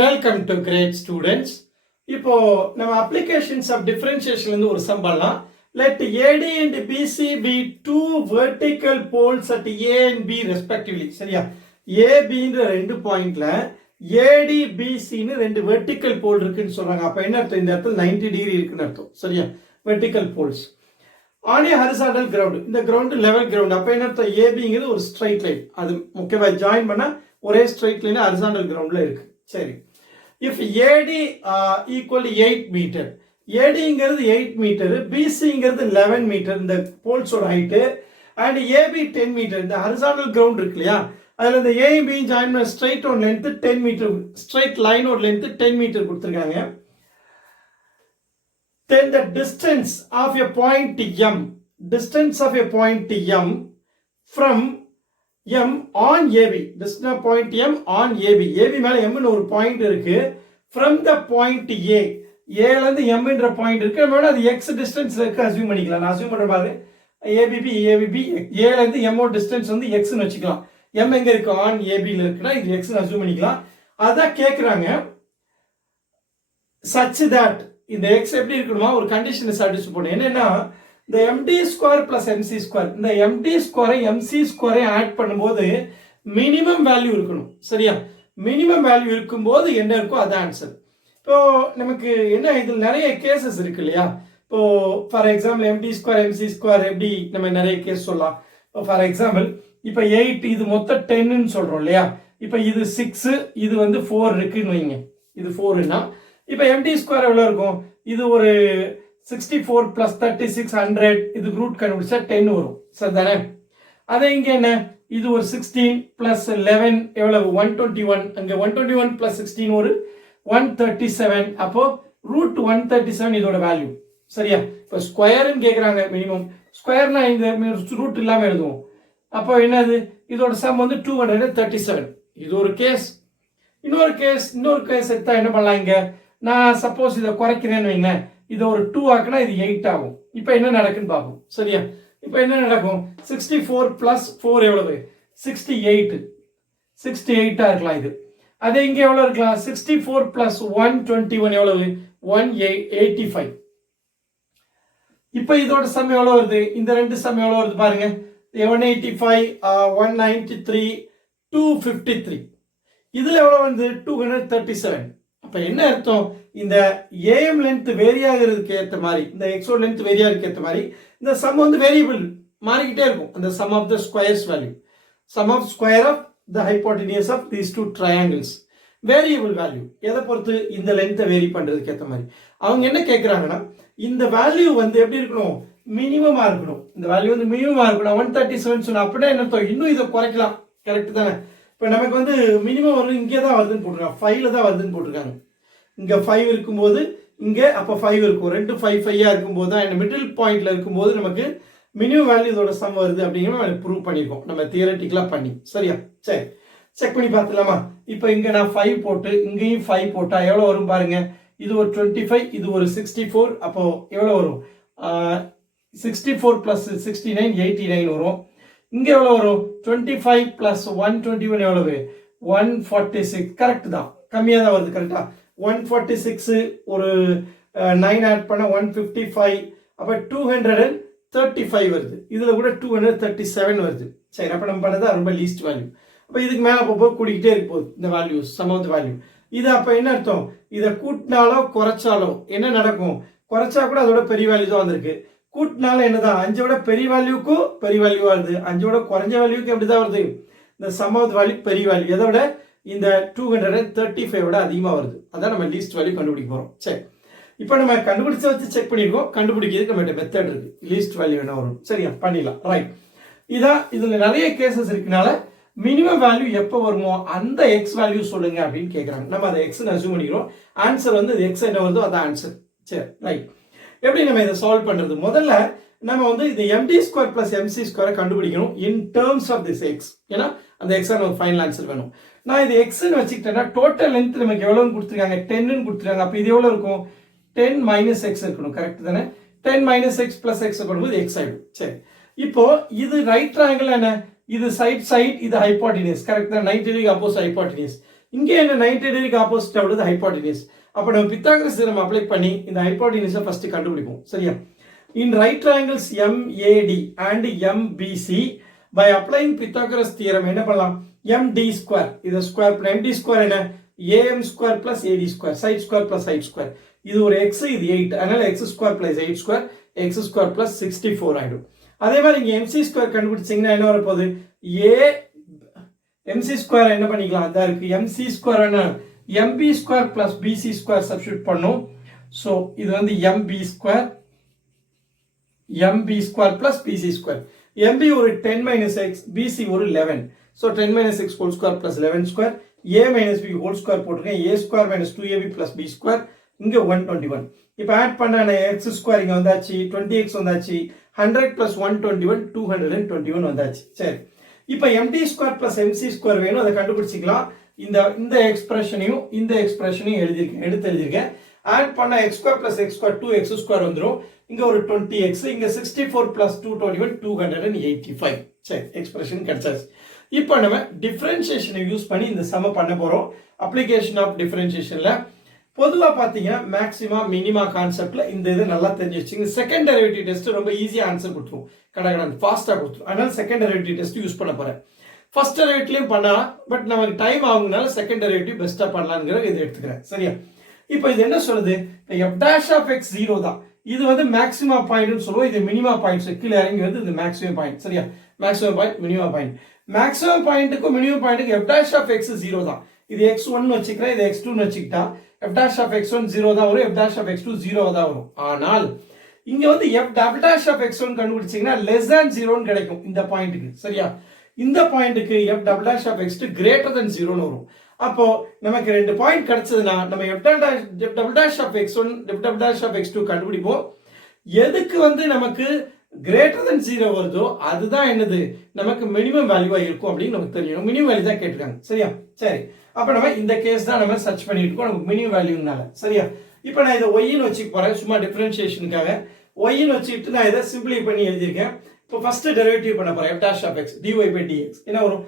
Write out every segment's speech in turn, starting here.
Welcome to great students. இப்போ நம்ம applications of டிஃபரன்ஷியேஷன்ல இருந்து ஒரு சம் பண்ணலாம். Let AD and BC be two vertical poles at A and B respectively. சரியா? ABன்ற ரெண்டு பாயிண்ட்ல AD BCன்னு ரெண்டு வெர்டிக்கல் போல் இருக்குன்னு சொல்றாங்க. அப்ப என்ன அர்த்தம்? இந்த இடத்துல 90 டிகிரி இருக்குன்னு அர்த்தம். சரியா? Vertical poles on a horizontal ground. இந்த கிரவுண்ட் லெவல் கிரவுண்ட். அப்ப என்ன அர்த்தம்? ஏபிங்கிறது ஒரு ஸ்ட்ரைட் லைன். அது முக்கியமா ஜாயின் பண்ணா ஒரே ஸ்ட்ரைட் லைன் ஹரிசாண்டல் கிரவுண்ட்ல இருக்கு. சரி, if AD equal to 8 meter, ADங்கிறது 8 மீட்டர், BCங்கிறது 11 மீட்டர் இந்த போல்ஸோட ஹைட், அண்ட் AB 10 மீட்டர். இந்த ஹரிசாண்டல் கிரவுண்ட் இருக்கு இல்லையா, அதுல இந்த A B ஜாயின் பண்ண ஸ்ட்ரைட் ஓட லென்த் 10 மீட்டர், ஸ்ட்ரைட் லைனோட லென்த் 10 மீட்டர் கொடுத்திருக்காங்க. Then the distance of a point M, distance of a point M from M on AB, distance of point M on AB, AB மேல M ன்னு ஒரு point இருக்கு. From the point A, A ல இருந்து M என்ற point இருக்கு. நம்ம அது x டிஸ்டன்ஸ்ல இருக்கு அஸ்யூம் பண்ணிக்கலாம். நான் அஸ்யூம் பண்ற பாருங்க, ABB A ல இருந்து M ஓட டிஸ்டன்ஸ் வந்து x ன்னு வச்சுக்கலாம். M எங்க இருக்கு? on AB ல இருக்குனா இது x ன்னு அஸ்யூம் பண்ணிக்கலாம். அதான் கேக்குறாங்க. such that இந்த x எப்படி இருக்கணுமா ஒரு கண்டிஷனை சாட்டிஸ்ஃபை பண்ணணும். என்னன்னா இந்த md square plus mc square, இந்த md ஸ்கொயரை mc ஸ்கொயரை ஆட் பண்ணும்போது மினிமம் வேல்யூ இருக்கணும். சரியா? மினிமம் வேல்யூ இருக்கும்போது என்ன இருக்கோ அதான் ஆன்சர். இப்போ நமக்கு என்ன இதில் நிறைய கேசஸ் இருக்கு இல்லையா. இப்போ for example md square mc square எப்படி நம்ம நிறைய கேஸ் சொல்லலாம். ஃபார் எக்ஸாம்பிள் இப்போ 8 இது மொத்தம் 10ன்னு சொல்றோம் இல்லையா. இப்போ இது 6, இது வந்து 4 இருக்குன்னு வைங்க. இது 4ன்னா இப்போ md ஸ்கொயர் எவ்வளோ இருக்கும்? இது ஒரு 64 plus 36 100, இது ரூட் கண்டுபிடிச்சா 10 வரும். சரிதானே? அதே இங்க என்ன? இது ஒரு 16 plus 11 எவ்வளவு? 121. அங்க 121 plus 16 ஒரு 137. அப்போ ரூட் 137 இதோட வேல்யூ. சரியா? இப்போ ஸ்கொயர்னு கேக்குறாங்க. மினிமம் ஸ்கொயர்னா இந்த ரூட் இல்லாம எழுதுவோம். அப்போ என்னது? இதோட சம் வந்து 237. இது ஒரு கேஸ். இன்னொரு கேஸ் எடுத்தா என்ன பண்ணலாம்? இங்க நான் சப்போஸ் இதை குறைக்கிறேன்னு வைங்க, இதை ஒரு 2 ஆக்குனா இது 8 ஆகும். இப்போ என்ன நடக்குன்னு பார்ப்போம். சரியா? இப்போ என்ன நடக்கும்? 64 plus 4 எவ்வளவு? 68. 68 இருக்கலாம் இது. அதே இங்க எவ்வளவு இருக்கலாம்? 64 plus 121 எவ்வளவு? 185. இப்போ இதோட சம் எவ்வளவு வருது? இந்த ரெண்டு சம் எவ்வளவு வருது பாருங்க. 185, 193, 253. இதுல எவ்வளவு வந்து 237. அப்ப என்ன அர்த்தம்? இந்த AM லென்த் வேரி ஆகிறதுக்கு ஏற்ற மாதிரி, இந்த எக்ஸோட லென்த் வேரி ஆகிறதுக்கு ஏற்ற மாதிரி இந்த சம் வந்து வேரியபிள் மாறிக்கிட்டே இருக்கும். அந்த sum of the squares value, sum of square of the hypotenuse of these two triangles, variable value. எதை பொறுத்து? இந்த லென்த்தை வேரி பண்றதுக்கு ஏற்ற மாதிரி. அவங்க என்ன கேட்கறாங்கன்னா, இந்த வேல்யூ வந்து எப்படி இருக்கணும்? மினிமமா இருக்கணும். இந்த வேல்யூ வந்து மினிமமா இருக்கணும். 137 சொன்னா அப்படின்னா என்ன அர்த்தம்? இன்னும் இதை குறைக்கலாம். கரெக்ட் தானே? இப்போ நமக்கு வந்து மினிமம் வருது இங்கே தான் வருதுன்னு போட்டிருக்காங்க, 5ல தான் வருதுன்னு போட்டிருக்காங்க. இங்கே 5 இருக்கும்போது இங்கே அப்போ 5 இருக்கும். 2 5 5 இருக்கும்போது தான் இந்த மிடில் பாயிண்ட்ல இருக்கும்போது நமக்கு மினிமம் வேல்யூ இதோட சம் வருது அப்படிங்கிற ப்ரூவ் பண்ணியிருக்கோம் நம்ம தியரட்டிக்கலாக பண்ணி. சரியா? சரி, செக் பண்ணி பார்த்துலாமா? இப்போ இங்கே நான் 5 போட்டு இங்கேயும் 5 போட்டா எவ்வளோ வரும் பாருங்க. இது ஒரு 25, இது ஒரு 64. அப்போ எவ்வளோ வரும்? 64 plus 69 89 வரும். இங்க எவ்வளவு வரும்? 25 plus 121 எவ்வளவு? 146. கரெக்ட் தான், கம்மியா தான் வருது. கரெக்டா? 146 ஒரு 9 ஆட் பண்ண 155. அப்ப 235 வருது. இதுல கூட 237 வருது. சரி, அப்ப நம்ம பண்ணதா ரொம்ப லீஸ்ட் வேல்யூ. அப்ப இதுக்கு மேல போக கூடிக்கிட்டே இருக்கு போகுது இந்த value, sum of the value. இது அப்ப என்ன அர்த்தம்? இதை கூட்டினாலோ குறைச்சாலோ என்ன நடக்கும்? குறைச்சா கூட அதோட பெரிய வேல்யூ தான் வந்திருக்கு. கூட்டினால என்னதான்? 5 விட பெரிய வேல்யூக்கும் பெரிய வேல்யூ வருது, 5 விட குறைஞ்ச வேல்யூக்கு எப்படிதான் வருது? இந்த சம் ஆஃப் தி வேல்யூ பெரிய வேல்யூ. எதை விட? இந்த 235 விட அதிகமா வருது. அதான் நம்ம லீஸ்ட் வேல்யூ கண்டுபிடிக்க போறோம். சரி, இப்போ நம்ம கண்டுபிடிச்ச வச்சு செக் பண்ணிருக்கோம். கண்டுபிடிக்கிறதுக்கு நம்ம மெத்தட் இருக்கு. லீஸ்ட் வேல்யூ என்ன வரும்? சரியா? பண்ணிடலாம். ரைட், இதான் இதுல நிறைய கேசஸ் இருக்கனால மினிமம் வேல்யூ எப்போ வருமோ அந்த எக்ஸ் வேல்யூ சொல்லுங்க அப்படின்னு கேட்கறாங்க. நம்ம அதை எக்ஸ்ன்னு அஸ்யூம் பண்ணிக்கிறோம். ஆன்சர் வந்து எக்ஸ் என்ன வருதோ அதான் ஆன்சர். சரி, ரைட். எப்படி நம்ம இதை சால்வ் பண்றது? முதல்ல நம்ம வந்து இந்த md ஸ்கொயர் பிளஸ் mc ஸ்கொயரை கண்டுபிடிக்கணும் in terms of this x. ஏன்னா அந்த எக்ஸ் நமக்கு ஃபைனல் ஆன்சர் வேணும். நான் இது எக்ஸ்ன்னு வச்சுக்கிட்டேன்னா டோட்டல் லென்த் நமக்கு எவ்வளோன்னு கொடுத்துருக்காங்க? 10ன்னு கொடுத்துருக்காங்க. அப்போ இது எவ்வளோ இருக்கும்? 10 மைனஸ் எக்ஸ் இருக்கணும். கரெக்ட் தானே? 10 மைனஸ் எக்ஸ் பிளஸ் எக்ஸ் பண்ணும்போது எக்ஸ் ஆயிடும். சரி, இப்போ இது ரைட் ட்ரையாங்கிள் என்ன? இது சைட், இது ஹைப்போட்டெனியஸ். கரெக்ட் தான்? 90 டிகிரி அப்போஸ் ஹைப்போட்டெனியஸ். இங்கே என்ன 90 டிகிரிக்கு ஆப்போசிட் உள்ளது ஹைப்போடெனியூஸ். அப்போ நம்ம பித்தாகரஸ் தியரம் அப்ளை பண்ணி இந்த ஹைப்போடெனியூஸை ஃபர்ஸ்ட் கண்டுபிடிப்போம். சரியா? இன் right triangles MAD and MBC by applying Pythagoras theorem என்ன பண்ணலாம்? MD ஸ்கொயர் இதை ஸ்கொயர் பண்ண MD ஸ்கொயர் என்ன? AM square plus AD square side square plus height square. இது ஒரு x, இது 8, அதனால x square plus 8 square x square plus 64 ஆயிடும். அதே மாதிரி இங்க MC ஸ்கொயர் கண்டுபிடிச்சீங்கன்னா என்ன வரப்போகுது? MC ஸ்கொயர் என்ன பண்ணிக்கலாம்? அதான் இருக்கு. MC ஸ்கொயர் என்ன? MB square plus BC square substitute பண்ணும். ஸோ இது வந்து MB square plus BC square. MB ஒரு 10 minus x, BC ஒரு 11. So 10 minus x whole square plus 11 square, A minus B whole square போட்டுருக்கேன். A square minus 2AB plus B square, இங்க 121. இப்போ add பண்ண x square இங்க வந்தாச்சு, 20x வந்தாச்சு, 100 plus 121, 221 வந்தாச்சு. சரி, இப்போ MD square plus MC square வேணும், அதை கண்டுபிடிச்சிக்கலாம். இந்த எக்ஸ்பிரஷனையும் இந்த எக்ஸ்பிரஷனையும் எடுத்து எழுதியிருக்கேன். ஆட் பண்ண x square plus x square 2x square வந்துரும். இங்க ஒரு 20x, இங்க 64 plus 221, 285. சரி, எக்ஸ்பிரஷன் கிடைச்சாச்சு. இப்போ நம்ம டிஃபரன்ஷியேஷனை யூஸ் பண்ணி இந்த சம பண்ண போறோம். அப்ளிகேஷன் ஆஃப் டிஃபரன்ஷியேஷன்ல பொதுவா பாத்தீங்கன்னா மேக்ஸிமா மினிமா கான்செப்ட்ல இந்த இது நல்லா தெரிஞ்சு வச்சுங்க. செகண்ட் டெரிவேட்டிவ் டெஸ்ட் ரொம்ப ஈஸியா ஆன்சர் கொடுத்துரும், கடகடன் ஃபாஸ்டா கொடுத்துரும். அதனால செகண்ட் டெரிவேட்டிவ் டெஸ்ட் யூஸ் பண்ண போறேன். ஃபர்ஸ்ட் டெரிவேட்டிவ்லயும் பண்ணலாம், பட் நமக்கு டைம் ஆகுங்கனால செகண்ட் டெரிவேட்டிவ் பெஸ்டா பண்ணலாம்ங்கிற இது எடுத்துக்கிறேன். சரியா? இப்போ இது என்ன சொல்லுது? f dash of x 0 தான். இது வந்து மேக்ஸிமா பாயிண்ட்னு சொல்லுவோம், இது மினிமா பாயிண்ட். கீழே இறங்கி வந்து இது மேக்ஸிமம் பாயிண்ட். சரியா? Maximum point, minima point. Maximum பாயிண்ட்டுக்கும் மினிமம் பாயிண்ட்டுக்கு f dash of x 0 தான். இது x1 வச்சுக்கிறேன், இது x2 வச்சுக்கிட்டா f dash of x1 0 தான் வரும், f dash of x2 0 தான் வரும். ஆனால் இங்க வந்து f double dash of x1 கண்டுபிடிச்சீங்கன்னா less than 0 கிடைக்கும் இந்த பாயிண்ட்டுக்கு. சரியா? இந்த பாயிண்ட்டுக்கு f double dash of x2 greater than 0 வரும். அப்போ நமக்கு ரெண்டு பாயிண்ட் கிடைச்சதுன்னா நம்ம f double dash of x1 f double dash of x2 கண்டுபிடிப்போம். எதுக்கு வந்து நமக்கு greater than 0 வருதோ அதுதான் என்னது நமக்கு மினிமம் வேல்யூவா இருக்கும் அப்படின்னு நமக்கு தெரியும். மினிமம் வேல்யூ தான் கேட்டிருக்காங்க. சரியா? சரி, அப்ப நம்ம இந்த கேஸ் தான் நம்ம சர்ச் பண்ணிட்டு இருக்கோம், நமக்கு மினிமம் வேல்யூனால. சரியா? இப்போ நான் இதை ஒய்ன்னு வச்சுக்க போறேன், சும்மா டிஃபரன்ஷியேஷனுக்காக ஒய்ன்னு வச்சுக்கிட்டு நான் இதை சிம்பிளை பண்ணி எழுதியிருக்கேன். இப்போ ஃபர்ஸ்ட் டெரிவேட்டிவ் பண்ண போறேன். f dash of x dy by dx என்ன வரும்?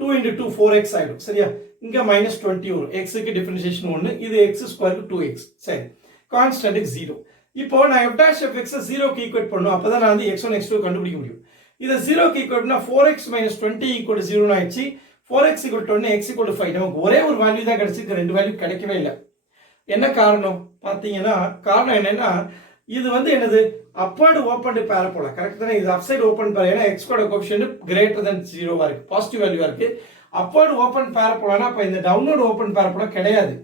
2 into 2 4x ஆயிடும். சரியா? இங்க minus 20 வரும். x க்கு டிஃபரன்ஷியேஷன் 1, இது x ஸ்கொயருக்கு 2x. சரி, கான்ஸ்டன்ட்க்கு 0. இப்போ நான் f dash of x 0 க்கு ஈக்குவேட் பண்ணனும், அப்பதான் நான் வந்து x1 x2 கண்டுபிடிக்க முடியும். இத 0 க்கு ஈக்குவேட் பண்ணா 4x minus 20 0 ஆயிடுச்சு. 4x 20 x 5. நமக்கு ஒரே ஒரு வேல்யூ தான் கிடைச்சிருக்கு, ரெண்டு வேல்யூ கிடைக்கவே இல்லை. என்ன காரணம் பாத்தீங்கன்னா, காரணம் என்னன்னா இது வந்து என்னது upward opened parabola. கரெக்ட் தானே? இது upside open parabola. ஏன்னா x கோட கோஎஃபிஷியன்ட் greater than 0 வா இருக்கு, பாசிட்டிவ் வேல்யூவா இருக்கு. upward open parabola அப்ப இந்த downward open parabola கிடையாது.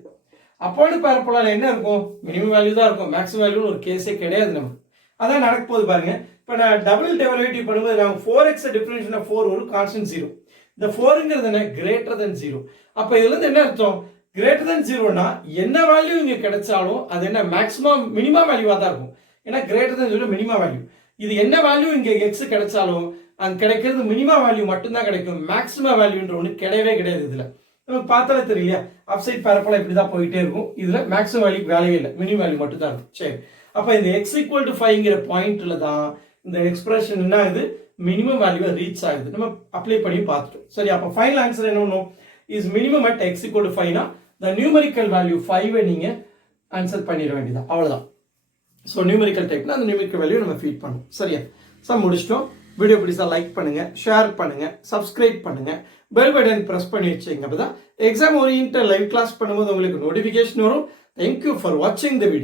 upward parabola என்ன இருக்கும்? மினிமம் வேல்யூ தான் இருக்கும், மேக்ஸிமம் வேல்யூ ஒரு கேஸே கிடையாது நமக்கு. அதான் நடக்க போகுது பாருங்க. இப்போ நான் டபுள் டெரிவேட்டிவ் பண்ணும்போது நான் 4x டிஃபரன்ஷியேஷன் 4 ஒரு கான்ஸ்டன்ட் 0. இந்த 4ங்கிறது என்ன? greater than 0. அப்ப இதுல இருந்து என்ன அர்த்தம்? greater than 0னா என்ன வேல்யூ இங்க கிடைச்சாலும் அது என்ன மேக்ஸிமம் மினிமம் வேல்யூவா தான் இருக்கும். ஏன்னா greater than 0 மினிமம் வேல்யூ. இது என்ன வேல்யூ இங்க x கிடைச்சாலும் அங்க கிடைக்கிறது மினிமம் வேல்யூ மட்டும் தான் கிடைக்கும், மேக்ஸிமம் வேல்யூன்ற ஒன்று கிடையவே கிடையாது. இதுல நமக்கு பார்த்தாலே தெரியலையா, அப்சைட் பரப்பலா இப்படி தான் போயிட்டே இருக்கும். இதுல மேக்ஸிமம் வேல்யூக்கு வேலையே இல்லை, மினிமம் வேல்யூ மட்டும் தான் இருக்கும். சரி, அப்ப இந்த x = 5ங்கிற பாயிண்ட்ல தான் இந்த எக்ஸ்பிரஷன் என்ன இது மினிமம் வேல்யூவை ரீச் ஆகுது. நம்ம அப்ளை பண்ணி பார்த்துட்டோம். சரி, அப்ப ஃபைனல் ஆன்சர் என்ன பண்ணும்? Is minimum at x = 5னா the numerical value 5 நீங்க ஆன்சர் பண்ணிட வேண்டியது, அவ்வளவுதான். ஸோ நியூமெரிக்கல் டைப்னா அந்த நியூமெரிக்கல் வேல்யூ நம்ம ஃபீட் பண்ணும். சரியா? சம் முடிச்சிட்டோம். வீடியோ பிடிச்சா லைக் பண்ணுங்க, ஷேர் பண்ணுங்க, சப்ஸ்கிரைப் பண்ணுங்க, பெல் பட்டன் பிரஸ் பண்ணி வச்சுங்க. அப்பதான் எக்ஸாம் ஓரியன்ட் லைவ் கிளாஸ் பண்ணும்போது உங்களுக்கு நோட்டிஃபிகேஷன் வரும். தேங்க்யூ ஃபார் வாட்சிங் த வீடியோ.